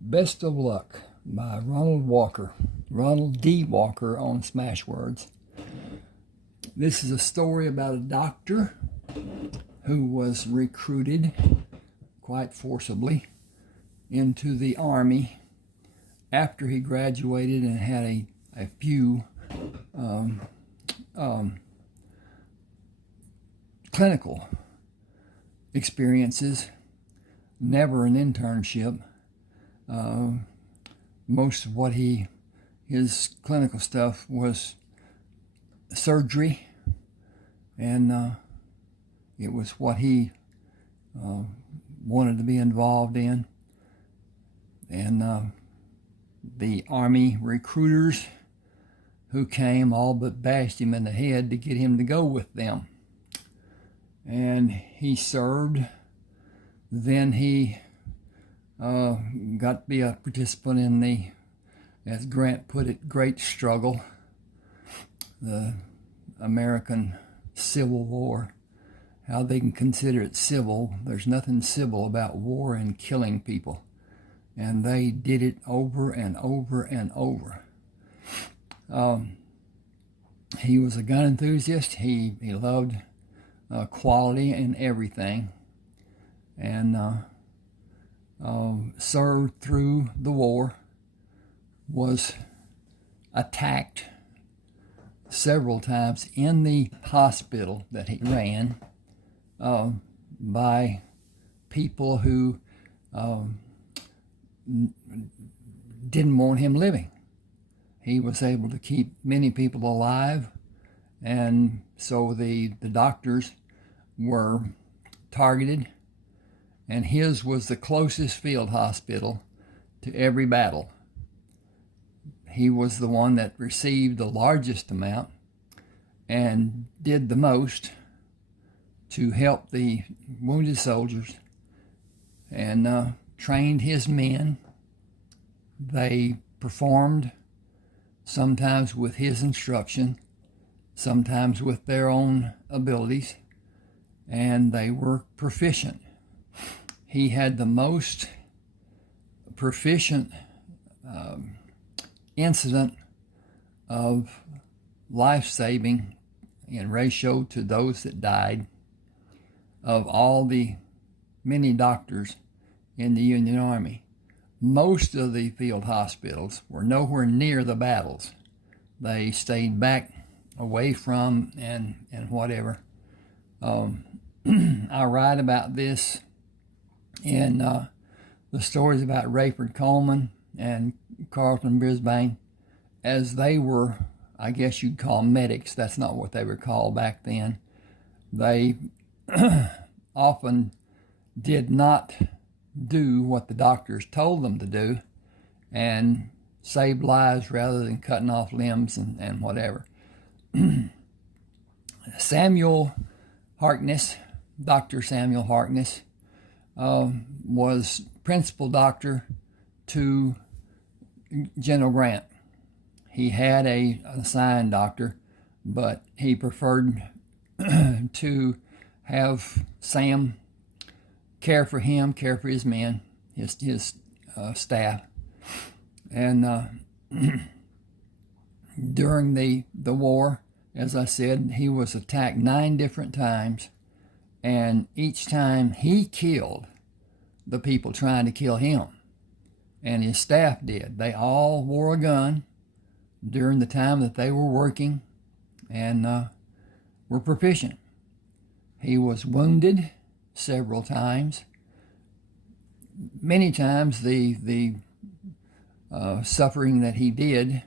Best of Luck by Ronald D. Walker on Smashwords. This is a story about a doctor who was recruited quite forcibly into the Army after he graduated and had a few clinical experiences, never an internship. Most of what his clinical stuff was surgery, and it was what he wanted to be involved in. And the Army recruiters who came all but bashed him in the head to get him to go with them. And he served. Then he got to be a participant in the, as Grant put it, great struggle, the American Civil War. How they can consider it civil. There's nothing civil about war and killing people. And they did it over and over and over. He was a gun enthusiast. He loved quality in everything. And served through the war, was attacked several times in the hospital that he ran by people who didn't want him living. He was able to keep many people alive, and so the doctors were targeted, and his was the closest field hospital to every battle. He was the one that received the largest amount and did the most to help the wounded soldiers, and trained his men. They performed sometimes with his instruction, sometimes with their own abilities, and they were proficient. He had the most proficient incident of life-saving in ratio to those that died of all the many doctors in the Union Army. Most of the field hospitals were nowhere near the battles. They stayed back away from and whatever. I write about this in the stories about Rayford Coleman and Carlton Brisbane, as they were, I guess you'd call medics. That's not what they were called back then. They often did not do what the doctors told them to do and saved lives rather than cutting off limbs and whatever. Samuel Harkness, Dr. Samuel Harkness, was principal doctor to General Grant. He had an assigned doctor, but he preferred to have Sam care for him, care for his men, his staff. And during the war, as I said, he was attacked 9 different times, and each time he killed the people trying to kill him, and his staff did. They all wore a gun during the time that they were working, and were proficient. He was wounded several times. Many times the suffering that he did,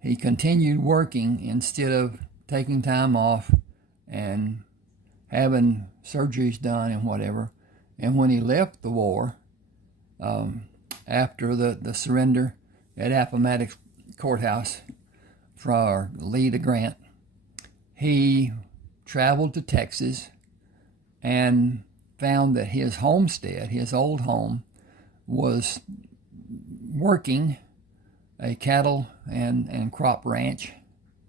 he continued working instead of taking time off and having surgeries done and whatever. And when he left the war, after the surrender at Appomattox Courthouse for Lee to Grant, he traveled to Texas and found that his homestead, his old home, was working a cattle and crop ranch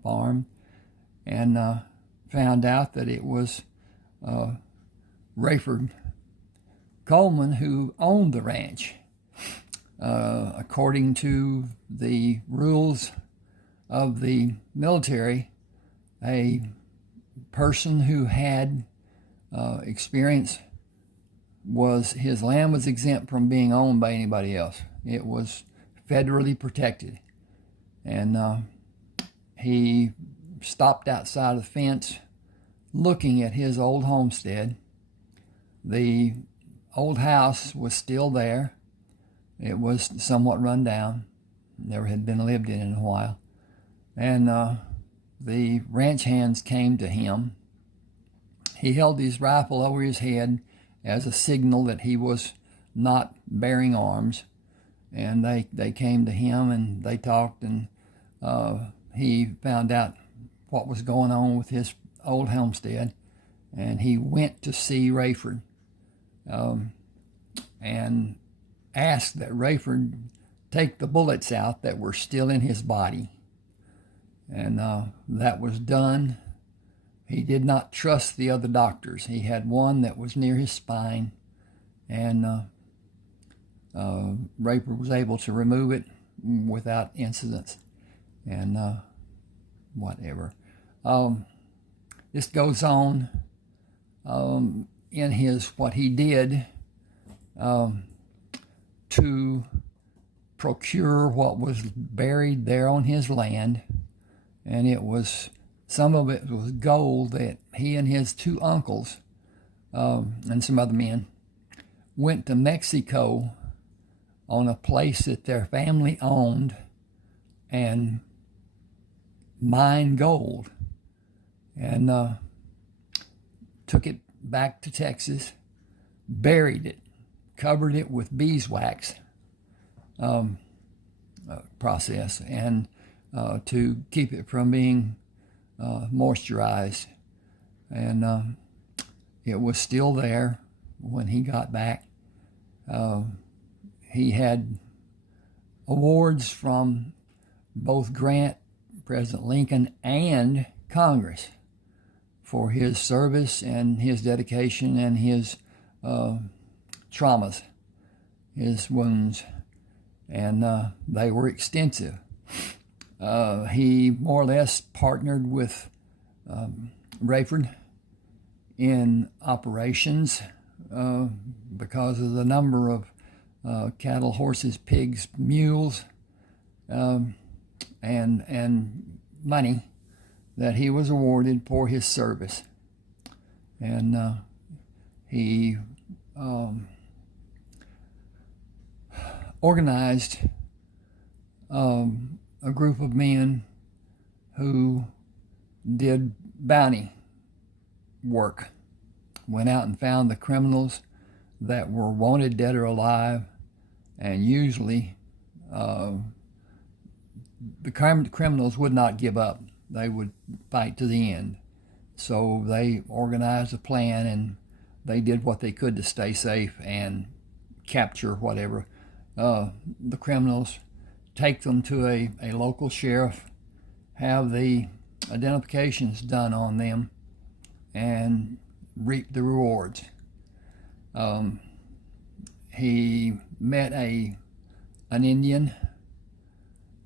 farm, and found out that it was Rayford Coleman who owned the ranch. according to the rules of the military, a person who had experience his land was exempt from being owned by anybody else. It was federally protected. And he stopped outside the fence looking at his old homestead. The old house was still there. It was somewhat run down. Never had been lived in a while. And the ranch hands came to him. He held his rifle over his head as a signal that he was not bearing arms. And they came to him and they talked, and he found out what was going on with his old homestead. And he went to see Rayford and asked that Rayford take the bullets out that were still in his body. And that was done. He did not trust the other doctors. He had one that was near his spine, and Rayford was able to remove it without incidents and whatever. This goes on in what he did to procure what was buried there on his land, and some of it was gold that he and his two uncles and some other men went to Mexico on a place that their family owned and mined gold, and took it back to Texas, buried it, covered it with beeswax process, and to keep it from being moisturized. And it was still there when he got back. He had awards from both Grant, President Lincoln, and Congress for his service and his dedication and his traumas, his wounds, and they were extensive. He more or less partnered with Rayford in operations because of the number of cattle, horses, pigs, mules, and money that he was awarded for his service. And he organized a group of men who did bounty work, went out and found the criminals that were wanted dead or alive, and usually the criminals would not give up. They would fight to the end. So they organized a plan, and they did what they could to stay safe and capture whatever the criminals, take them to a local sheriff, have the identifications done on them, and reap the rewards. He met an Indian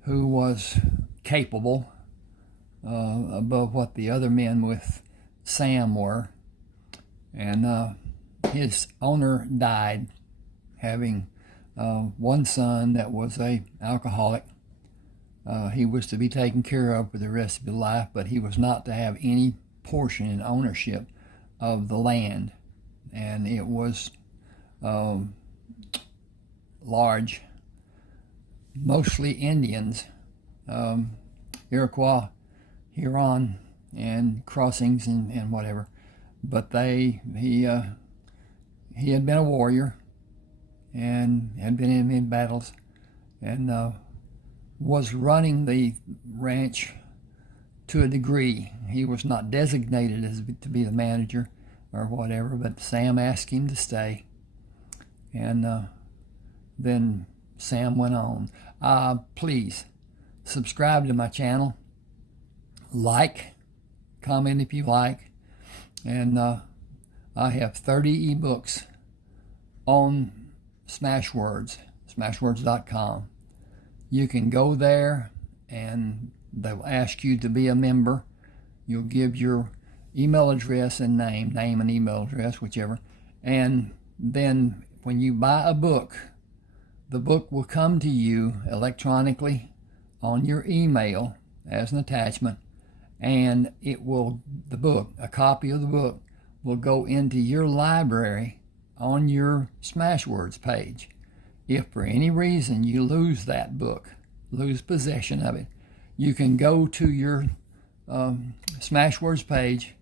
who was capable above what the other men with Sam were, and his owner died, having one son that was a alcoholic. He was to be taken care of for the rest of his life, but he was not to have any portion in ownership of the land, and it was large, mostly Indians, Iroquois, Huron, and crossings and whatever. But he had been a warrior and had been in battles, and was running the ranch to a degree. He was not designated to be the manager or whatever, but Sam asked him to stay, and then Sam went on. Please subscribe to my channel, like, comment if you like, and I have 30 ebooks on smash words smashwords.com. You can go there and they'll ask you to be a member. You'll give your email address and name and email address, whichever. And then when you buy a book, the book will come to you electronically on your email as an attachment, and a copy of the book will go into your library on your Smashwords page. If for any reason you lose that book, lose possession of it, you can go to your Smashwords page,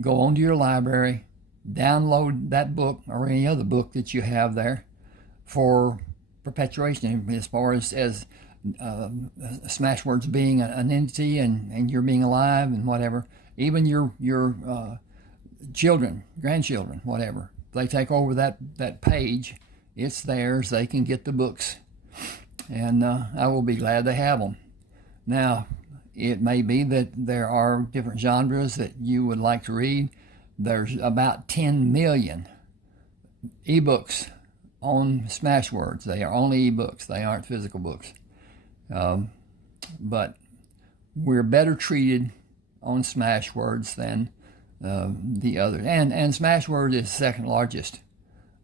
go onto your library, download that book or any other book that you have there for perpetuation, as far as Smashwords being an entity and you're being alive and whatever. Even your children, grandchildren, whatever, they take over that page, it's theirs. They can get the books, and I will be glad to have them. Now, it may be that there are different genres that you would like to read. There's about 10 million ebooks on Smashwords. They are only ebooks. They aren't physical books. But we're better treated on Smashwords than the other. And Smashwords is the second largest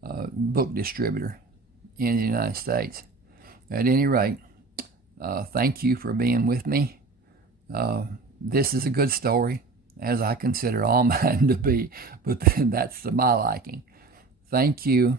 book distributor in the United States. At any rate, thank you for being with me. This is a good story, as I consider all mine to be, but that's to my liking. Thank you.